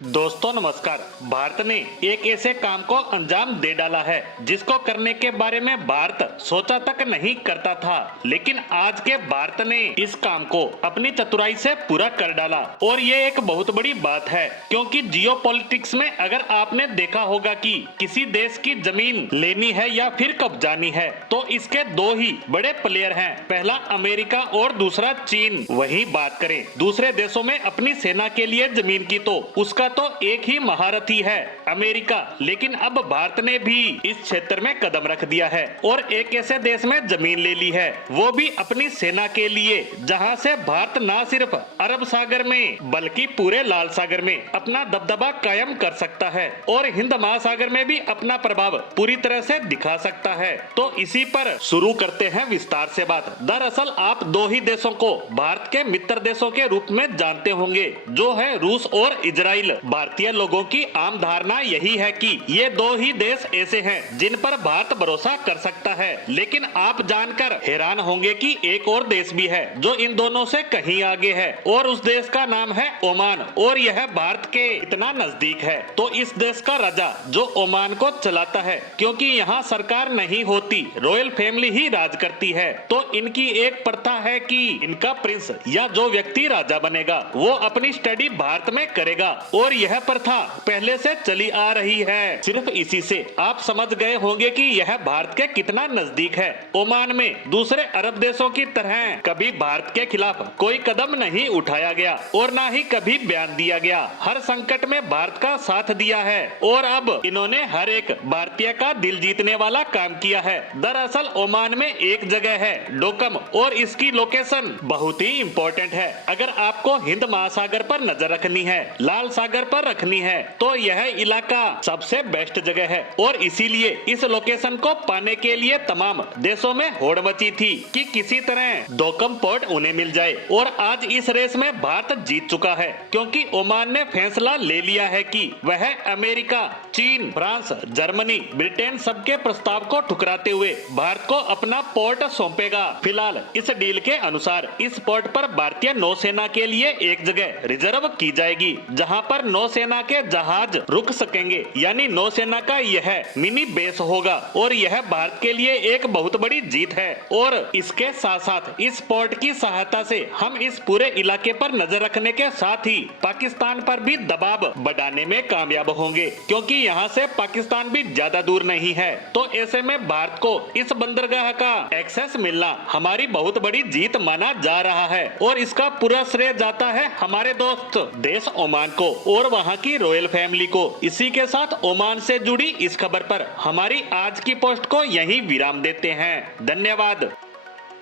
दोस्तों नमस्कार। भारत ने एक ऐसे काम को अंजाम दे डाला है जिसको करने के बारे में भारत सोचा तक नहीं करता था, लेकिन आज के भारत ने इस काम को अपनी चतुराई से पूरा कर डाला और ये एक बहुत बड़ी बात है, क्योंकि जियोपॉलिटिक्स में अगर आपने देखा होगा कि किसी देश की जमीन लेनी है या फिर कब्जानी है तो इसके दो ही बड़े प्लेयर हैं, पहला अमेरिका और दूसरा चीन। वही बात करें दूसरे देशों में अपनी सेना के लिए जमीन की तो उसका तो एक ही महारथी है अमेरिका, लेकिन अब भारत ने भी इस क्षेत्र में कदम रख दिया है और एक ऐसे देश में जमीन ले ली है, वो भी अपनी सेना के लिए, जहां से भारत न सिर्फ अरब सागर में बल्कि पूरे लाल सागर में अपना दबदबा कायम कर सकता है और हिंद महासागर में भी अपना प्रभाव पूरी तरह से दिखा सकता है। तो इसी पर शुरू करते हैं विस्तार से बात। दरअसल आप दो ही देशों को भारत के मित्र देशों के रूप में जानते होंगे, जो है रूस और इजराइल। भारतीय लोगों की आम धारणा यही है कि ये दो ही देश ऐसे हैं जिन पर भारत भरोसा कर सकता है, लेकिन आप जानकर हैरान होंगे कि एक और देश भी है जो इन दोनों से कहीं आगे है और उस देश का नाम है ओमान, और यह भारत के इतना नजदीक है। तो इस देश का राजा जो ओमान को चलाता है, क्योंकि यहाँ सरकार नहीं होती, रॉयल फैमिली ही राज करती है, तो इनकी एक प्रथा है कि इनका प्रिंस या जो व्यक्ति राजा बनेगा वो अपनी स्टडी भारत में करेगा और यह प्रथा पहले से चली आ रही है। सिर्फ इसी से आप समझ गए होंगे कि यह भारत के कितना नजदीक है। ओमान में दूसरे अरब देशों की तरह कभी भारत के खिलाफ कोई कदम नहीं उठाया गया और ना ही कभी बयान दिया गया। हर संकट में भारत का साथ दिया है और अब इन्होंने हर एक भारतीय का दिल जीतने वाला काम किया है। दरअसल ओमान में एक जगह है डोकम और इसकी लोकेशन बहुत ही इम्पोर्टेंट है। अगर आपको हिंद महासागर पर नजर रखनी है, लाल सागर पर रखनी है, तो यह इलाका सबसे बेस्ट जगह है और इसीलिए इस लोकेशन को पाने के लिए तमाम देशों में होड़ मची थी कि किसी तरह डोकम पोर्ट उन्हें मिल जाए। और आज इस रेस में भारत जीत चुका है, क्योंकि ओमान ने फैसला ले लिया है कि वह अमेरिका, चीन, फ्रांस, जर्मनी, ब्रिटेन सबके प्रस्ताव को ठुकराते हुए भारत को अपना पोर्ट सौंपेगा। फिलहाल इस डील के अनुसार इस पोर्ट पर भारतीय नौसेना के लिए एक जगह रिजर्व की जाएगी, जहां पर नौसेना के जहाज रुक सकेंगे, यानी नौसेना का यह मिनी बेस होगा और यह भारत के लिए एक बहुत बड़ी जीत है। और इसके साथ साथ इस पोर्ट की सहायता से हम इस पूरे इलाके पर नजर रखने के साथ ही पाकिस्तान पर भी दबाव बढ़ाने में कामयाब होंगे, क्योंकि यहाँ से पाकिस्तान भी ज्यादा दूर नहीं है। तो ऐसे में भारत को इस बंदरगाह का एक्सेस मिलना हमारी बहुत बड़ी जीत माना जा रहा है और इसका पूरा श्रेय जाता है हमारे दोस्त देश ओमान को और वहाँ की रॉयल फैमिली को। इसी के साथ ओमान से जुड़ी इस खबर पर हमारी आज की पोस्ट को यहीं विराम देते हैं। धन्यवाद।